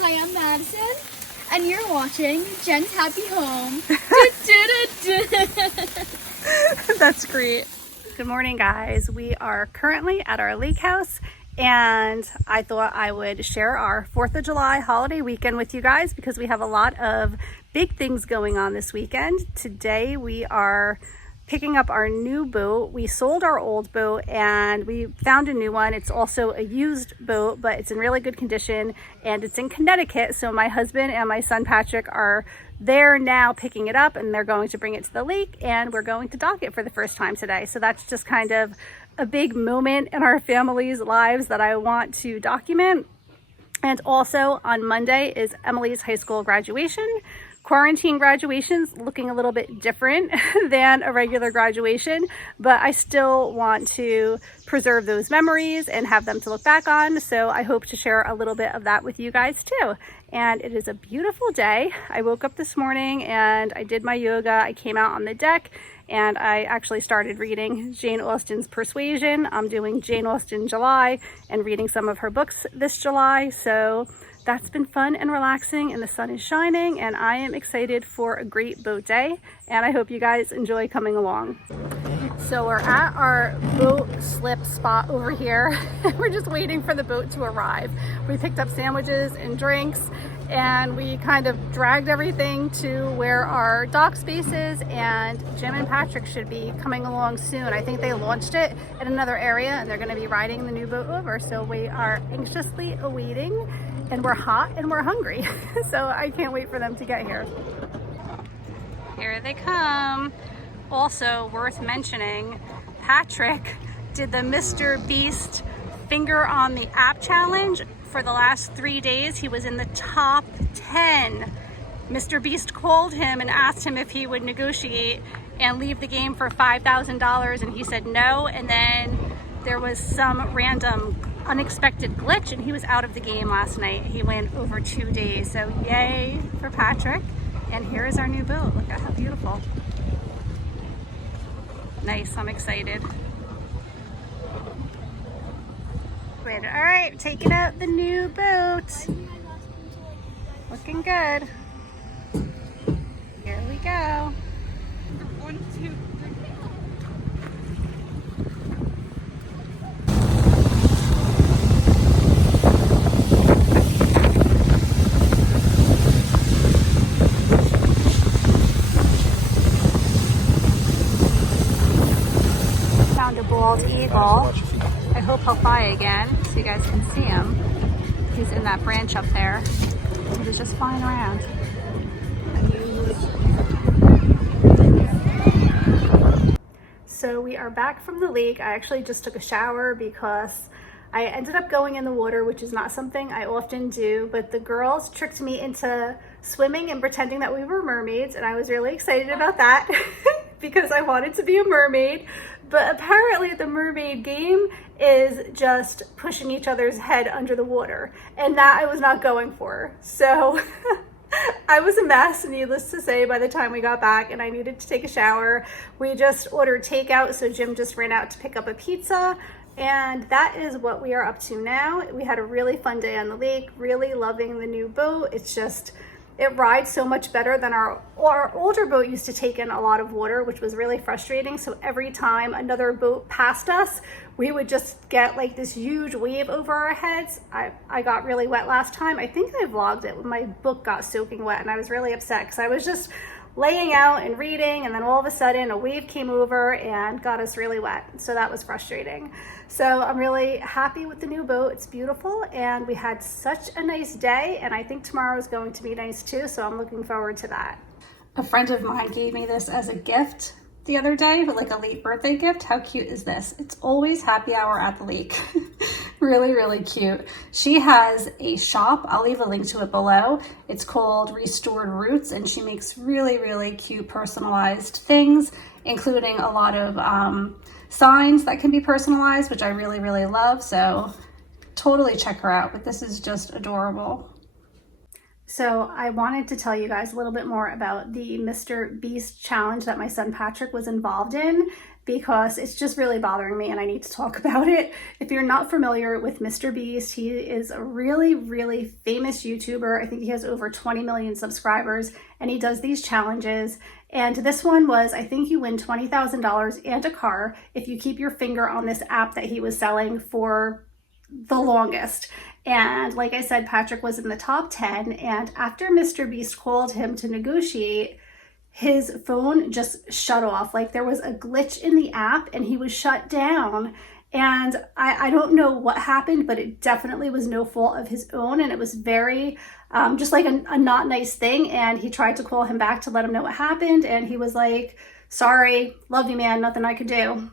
Hi, I'm Madison, and you're watching Jen's Happy Home. That's great. Good morning, guys. We are currently at our lake house, and I thought I would share our 4th of July holiday weekend with you guys because we have a lot of big things going on this weekend. Today we are picking up our new boat. We sold our old boat and we found a new one. It's also a used boat, but it's in really good condition and it's in Connecticut. So my husband and my son Patrick are there now picking it up, and they're going to bring it to the lake, and we're going to dock it for the first time today. So that's just kind of a big moment in our family's lives that I want to document. And also on Monday is Emily's high school graduation. Quarantine graduation's looking a little bit different than a regular graduation, but I still want to preserve those memories and have them to look back on. So I hope to share a little bit of that with you guys too. And it is a beautiful day. I woke up this morning and I did my yoga. I came out on the deck and I actually started reading Jane Austen's Persuasion. I'm doing Jane Austen July and reading some of her books this July. So that's been fun and relaxing, and the sun is shining, and I am excited for a great boat day, and I hope you guys enjoy coming along. So we're at our boat slip spot over here. We're just waiting for the boat to arrive. We picked up sandwiches and drinks, and we kind of dragged everything to where our dock space is, and Jim and Patrick should be coming along soon. I think they launched it in another area, and they're going to be riding the new boat over, so we are anxiously awaiting. And we're hot and we're hungry, so I can't wait for them to get here. Here they come. Also worth mentioning, Patrick did the MrBeast finger on the app challenge. For the last 3 days, he was in the top 10. MrBeast called him and asked him if he would negotiate and leave the game for $5,000, and he said no, and then there was some random unexpected glitch and he was out of the game last night. He went over 2 days, so yay for Patrick. And here is our new boat. Look at how beautiful. Nice, I'm excited. All right, taking out the new boat. Looking good. Here we go. 1, 2, 3. Bald eagle. I hope he'll fly again so you guys can see him. He's in that branch up there. He was just flying around. So we are back from the lake. I actually just took a shower because I ended up going in the water, which is not something I often do, but the girls tricked me into swimming and pretending that we were mermaids, and I was really excited about that because I wanted to be a mermaid. But apparently the mermaid game is just pushing each other's head under the water, and that I was not going for. So I was a mess, needless to say, by the time we got back, and I needed to take a shower. We just ordered takeout, so Jim just ran out to pick up a pizza, and that is what we are up to now. We had a really fun day on the lake, really loving the new boat. It's just, it rides so much better than our older boat used to take in a lot of water, which was really frustrating. So every time another boat passed us, we would just get like this huge wave over our heads. I got really wet last time. I think I vlogged it when my book got soaking wet, and I was really upset because I was just laying out and reading, and then all of a sudden a wave came over and got us really wet. So that was frustrating. So I'm really happy with the new boat. It's beautiful, and we had such a nice day, and I think tomorrow is going to be nice too, so I'm looking forward to that. A friend of mine gave me this as a gift the other day, but like a late birthday gift. How cute is this? It's always happy hour at the lake. Really, really cute. She has a shop. I'll leave a link to it below. It's called Restored Roots, and she makes really, really cute personalized things, including a lot of signs that can be personalized, which I really, really love. So totally check her out, but this is just adorable. So I wanted to tell you guys a little bit more about the MrBeast challenge that my son Patrick was involved in. because it's just really bothering me and I need to talk about it. If you're not familiar with MrBeast, he is a really, really famous YouTuber. I think he has over 20 million subscribers and he does these challenges. And this one was, I think you win $20,000 and a car if you keep your finger on this app that he was selling for the longest. And like I said, Patrick was in the top 10. And after MrBeast called him to negotiate, his phone just shut off. Like there was a glitch in the app and he was shut down. And I don't know what happened, but it definitely was no fault of his own. And it was very, just like a not nice thing. And he tried to call him back to let him know what happened. And he was like, sorry, love you, man, nothing I could do.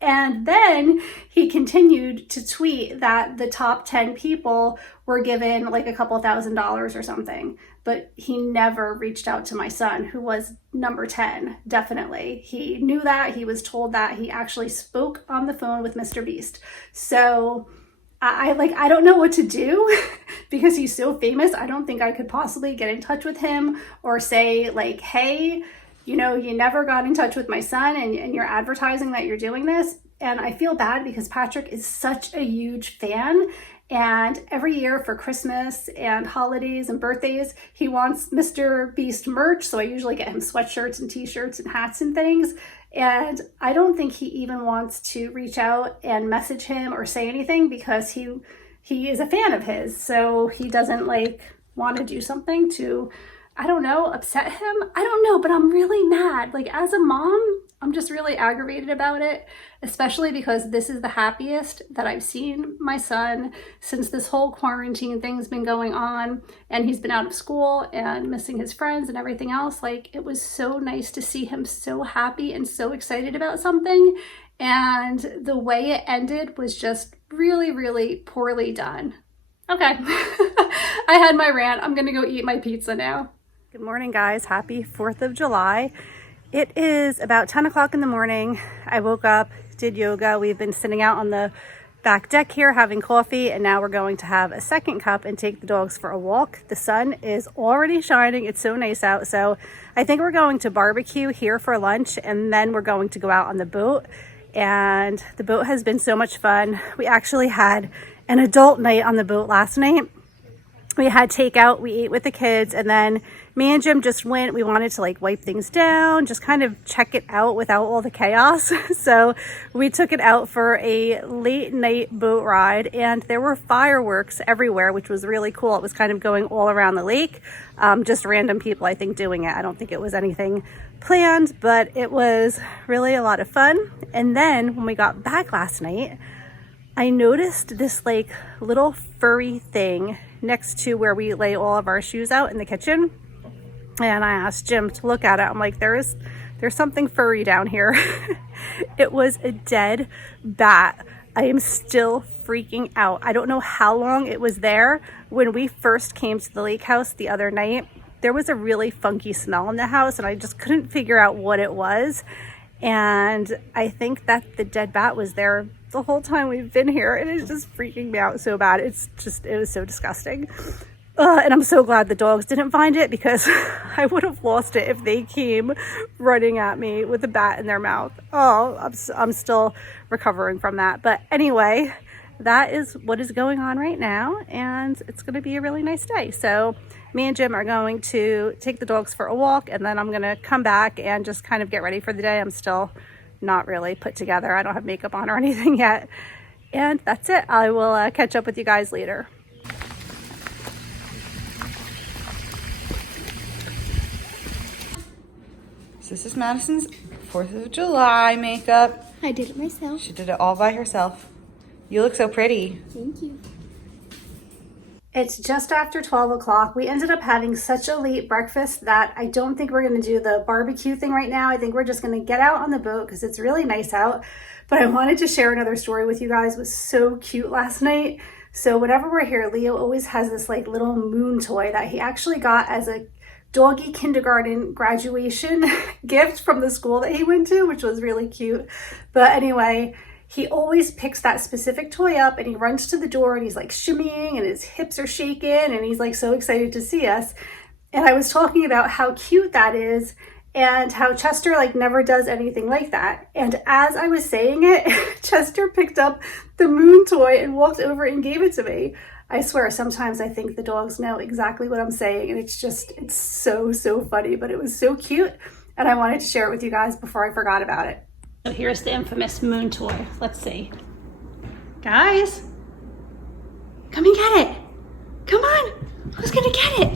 And then he continued to tweet that the top 10 people were given like a couple $1,000s or something. But he never reached out to my son, who was number 10, definitely. He knew that, he was told that, he actually spoke on the phone with MrBeast. So I don't know what to do because he's so famous. I don't think I could possibly get in touch with him or say like, hey, you know, you never got in touch with my son and you're advertising that you're doing this. And I feel bad because Patrick is such a huge fan. And every year for Christmas and holidays and birthdays, he wants MrBeast merch. So I usually get him sweatshirts and t-shirts and hats and things. And I don't think he even wants to reach out and message him or say anything because he is a fan of his. So he doesn't like want to do something to, I don't know, upset him. I don't know, but I'm really mad. Like as a mom, I'm just really aggravated about it, especially because this is the happiest that I've seen my son since this whole quarantine thing's been going on and he's been out of school and missing his friends and everything else. Like it was so nice to see him so happy and so excited about something. And the way it ended was just really, really poorly done. Okay, I had my rant. I'm gonna go eat my pizza now. Good morning, guys. Happy 4th of July. It is about 10 o'clock in the morning. I woke up, did yoga. We've been sitting out on the back deck here having coffee, and now we're going to have a second cup and take the dogs for a walk. The sun is already shining. It's so nice out. So I think we're going to barbecue here for lunch, and then we're going to go out on the boat. And the boat has been so much fun. We actually had an adult night on the boat last night. We had takeout, we ate with the kids, and then me and Jim just went. We wanted to like wipe things down, just kind of check it out without all the chaos. So we took it out for a late night boat ride, and there were fireworks everywhere, which was really cool. It was kind of going all around the lake, just random people, I think, doing it. I don't think it was anything planned, but it was really a lot of fun. And then when we got back last night, I noticed this like little furry thing next to where we lay all of our shoes out in the kitchen. And I asked Jim to look at it. I'm like, there's something furry down here. It was a dead bat. I am still freaking out. I don't know how long it was there. When we first came to the lake house the other night, there was a really funky smell in the house and I just couldn't figure out what it was. And I think that the dead bat was there the whole time we've been here, and it's just freaking me out so bad. It was so disgusting. And I'm so glad the dogs didn't find it because I would have lost it if they came running at me with a bat in their mouth. Oh, I'm still recovering from that. But anyway, that is what is going on right now, and it's going to be a really nice day. So me and Jim are going to take the dogs for a walk, and then I'm going to come back and just kind of get ready for the day. I'm still not really put together. I don't have makeup on or anything yet. And that's it. I will catch up with you guys later. So this is Madison's 4th of July makeup. I did it myself. She did it all by herself. You look so pretty. Thank you. It's just after 12 o'clock. We ended up having such a late breakfast that I don't think we're going to do the barbecue thing right now. I think we're just going to get out on the boat because it's really nice out. But I wanted to share another story with you guys. It was so cute last night. So whenever we're here, Leo always has this like little moon toy that he actually got as a doggy kindergarten graduation gift from the school that he went to, which was really cute. But anyway, he always picks that specific toy up and he runs to the door and he's like shimmying and his hips are shaking and he's like so excited to see us. And I was talking about how cute that is. and how Chester like never does anything like that. And as I was saying it, Chester picked up the moon toy and walked over and gave it to me. I swear, sometimes I think the dogs know exactly what I'm saying, and it's so funny, but it was so cute, and I wanted to share it with you guys before I forgot about it. So here's the infamous moon toy. Let's see. Guys, come and get it. Come on. Who's gonna get it?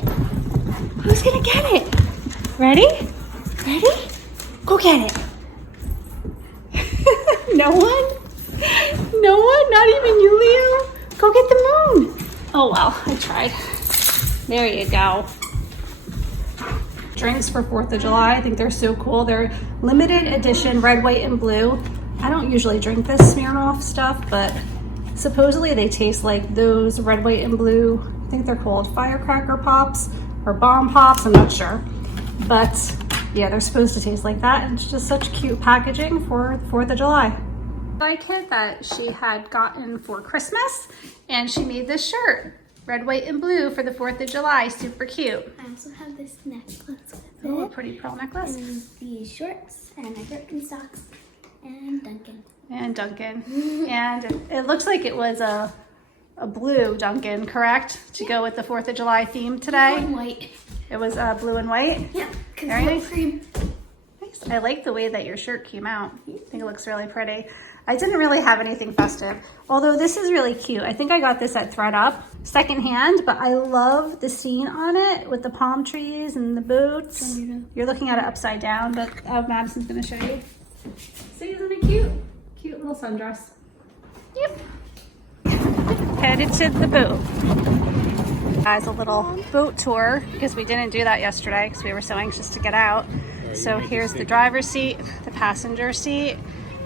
Who's gonna get it? Ready? Ready? Go get it. No one? No one? Not even you, Leo? Go get the moon. Oh, well, I tried. There you go. Drinks for 4th of July. I think they're so cool. They're limited edition, red, white, and blue. I don't usually drink this Smirnoff stuff, but supposedly they taste like those red, white, and blue. I think they're called firecracker pops or bomb pops. I'm not sure. But yeah, they're supposed to taste like that. And it's just such cute packaging for 4th of July. Kit that she had gotten for Christmas, and she made this shirt, red, white, and blue for the 4th of July. Super cute. I also have this necklace with Oh, a it. pretty pearl necklace. And these shorts and my Birkenstocks and Duncan. And Duncan. And it looks like it was a blue Duncan, correct? To go with the 4th of July theme today. Blue and white. It was blue and white? Yeah, because Very nice. cream. Nice. I like the way that your shirt came out. I think it looks really pretty. I didn't really have anything festive, although this is really cute. I think I got this at ThredUp secondhand, but I love the scene on it with the palm trees and the boats. You're looking at it upside down, but Madison's gonna show you. See, isn't it cute? Cute little sundress. Yep. Headed to the boat. Guys, a little boat tour because we didn't do that yesterday because we were so anxious to get out. So here's the driver's seat, the passenger seat,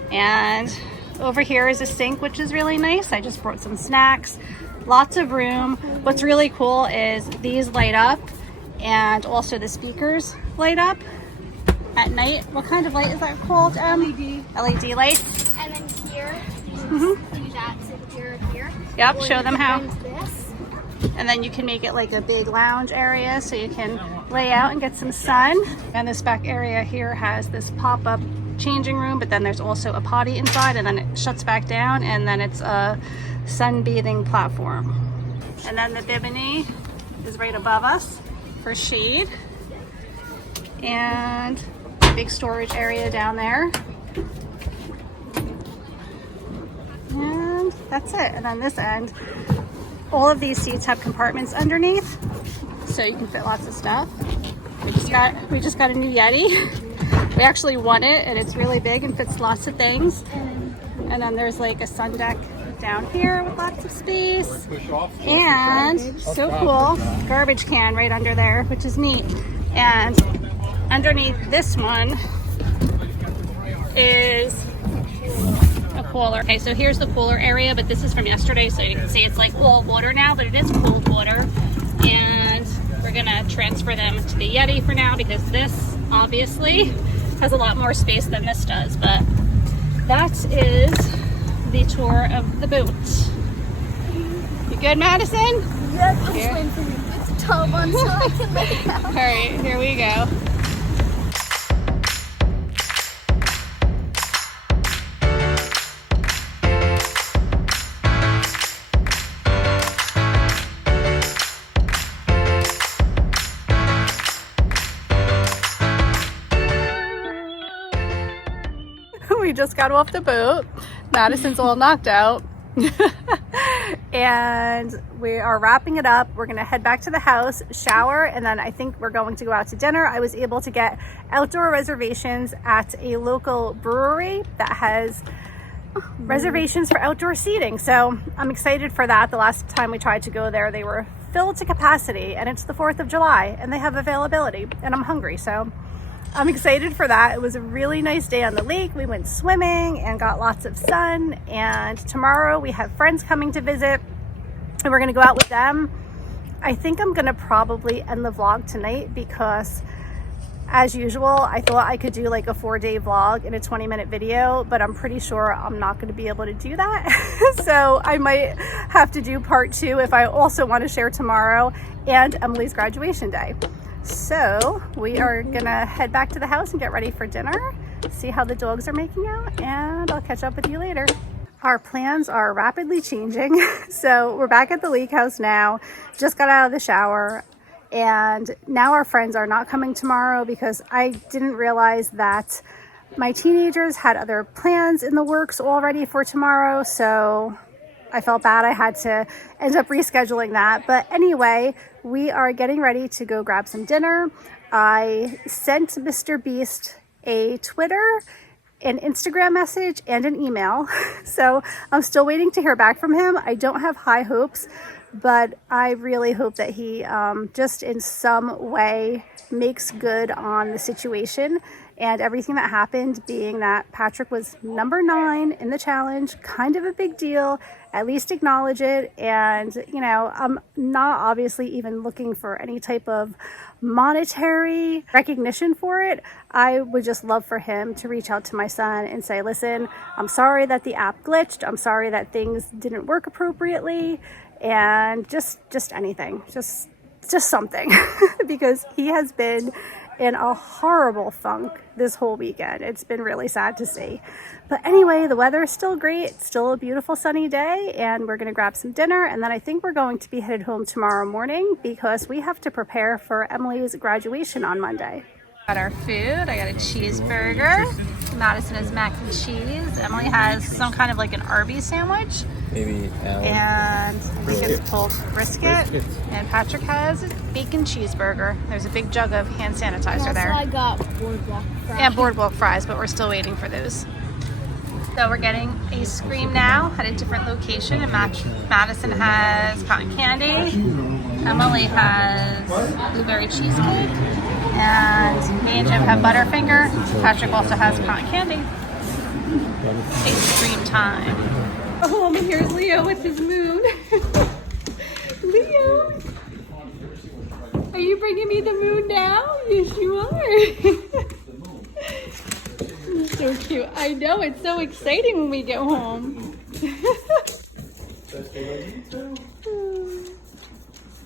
and over here is a sink, which is really nice. I just brought some snacks, lots of room. What's really cool is these light up, and also the speakers light up at night. What kind of light is that called? LED lights. And then here, you just do that. So here. Yep, Or show you them can how. bring This. And then you can make it like a big lounge area so you can lay out and get some sun. And this back area here has this pop-up changing room, but then there's also a potty inside, and then it shuts back down, and then it's a sunbathing platform. And then the bimini is right above us for shade. And a big storage area down there. And that's it. And then this end, all of these seats have compartments underneath, so you can fit lots of stuff. We just got a new Yeti. We actually won it, and it's really big and fits lots of things. And then there's like a sun deck down here with lots of space. And so cool, garbage can right under there, which is neat. And underneath this one is a cooler. Okay, so here's the cooler area, but this is from yesterday, so you can see it's like all water now, but it is cold water. And we're gonna transfer them to the Yeti for now because this obviously has a lot more space than this does. But that is the tour of the boat. You good, Madison? Yeah, I'm just waiting for me to put the tub on so I can lay down. All right, here we go. We just got off the boat. Madison's all knocked out. And we are wrapping it up. We're gonna head back to the house, shower, and then I think we're going to go out to dinner. I was able to get outdoor reservations at a local brewery that has reservations for outdoor seating. So I'm excited for that. The last time we tried to go there, they were filled to capacity, and it's the 4th of July and they have availability, and I'm hungry. So I'm excited for that. It was a really nice day on the lake. We went swimming and got lots of sun, and tomorrow we have friends coming to visit and we're gonna go out with them. I think I'm gonna probably end the vlog tonight because as usual, I thought I could do like a 4-day vlog in a 20-minute video, but I'm pretty sure I'm not gonna be able to do that. So I might have to do part 2 if I also wanna share tomorrow and Emily's graduation day. So we are gonna head back to the house and get ready for dinner, see how the dogs are making out, and I'll catch up with you later. Our plans are rapidly changing. So we're back at the Leak house now, just got out of the shower, and now our friends are not coming tomorrow because I didn't realize that my teenagers had other plans in the works already for tomorrow, so I felt bad I had to end up rescheduling that. But anyway, we are getting ready to go grab some dinner. I sent MrBeast a Twitter, an Instagram message, and an email. So I'm still waiting to hear back from him. I don't have high hopes, but I really hope that he just in some way makes good on the situation and everything that happened, being that Patrick was number 9 in the challenge, kind of a big deal. At least acknowledge it. And, you know, I'm not obviously even looking for any type of monetary recognition for it. I would just love for him to reach out to my son and say, listen, I'm sorry that the app glitched. I'm sorry that things didn't work appropriately. And just anything, just something, because he has been in a horrible funk this whole weekend. It's been really sad to see. But anyway, the weather is still great. It's still a beautiful sunny day, and we're gonna grab some dinner, and then I think we're going to be headed home tomorrow morning because we have to prepare for Emily's graduation on Monday. Got our food. I got a cheeseburger. Madison has mac and cheese. Emily has some kind of like an Arby's sandwich. Maybe And I think it's pulled brisket. And Patrick has a bacon cheeseburger. There's a big jug of hand sanitizer there. I got boardwalk fries. And boardwalk fries, but we're still waiting for those. So we're getting ice cream now at a different location. And Madison has cotton candy. Emily has blueberry cheesecake. And me and Jim have Butterfinger. Patrick also has cotton candy. Ice cream time. Oh, and here's Leo with his moon. Leo, are you bringing me the moon now? Yes, you are. So cute. I know, it's so exciting when we get home.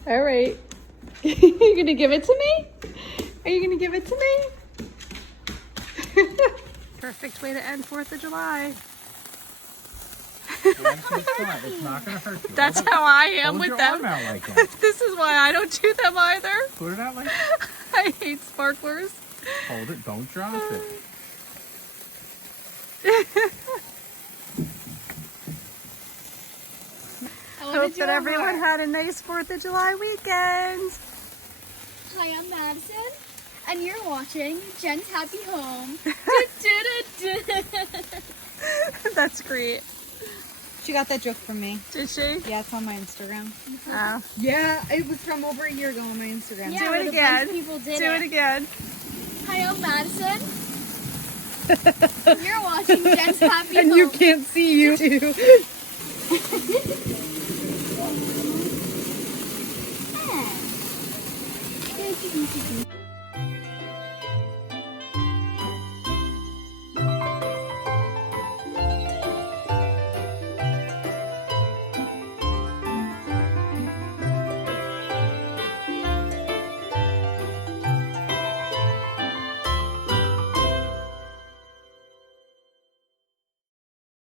All right. You gonna give it to me? Are you gonna give it to me? Perfect way to end 4th of July. it's not gonna hurt you. That's how I am with them. Hold your arm out like that. This is why I don't do them either. Put it out like that. I hate sparklers. Hold it. Don't drop it. Hope that everyone had a nice 4th of July weekend. Hi, I'm Madison, and you're watching Jen's Happy Home. That's great. She got that joke from me. Did she? Yeah, it's on my Instagram. Oh. Yeah, it was from over a year ago on my Instagram. Yeah, Do but it a again. bunch of people did Do it again. Hi, I'm Madison. You're watching Jen's Happy And Home. you can't see you too. Ah.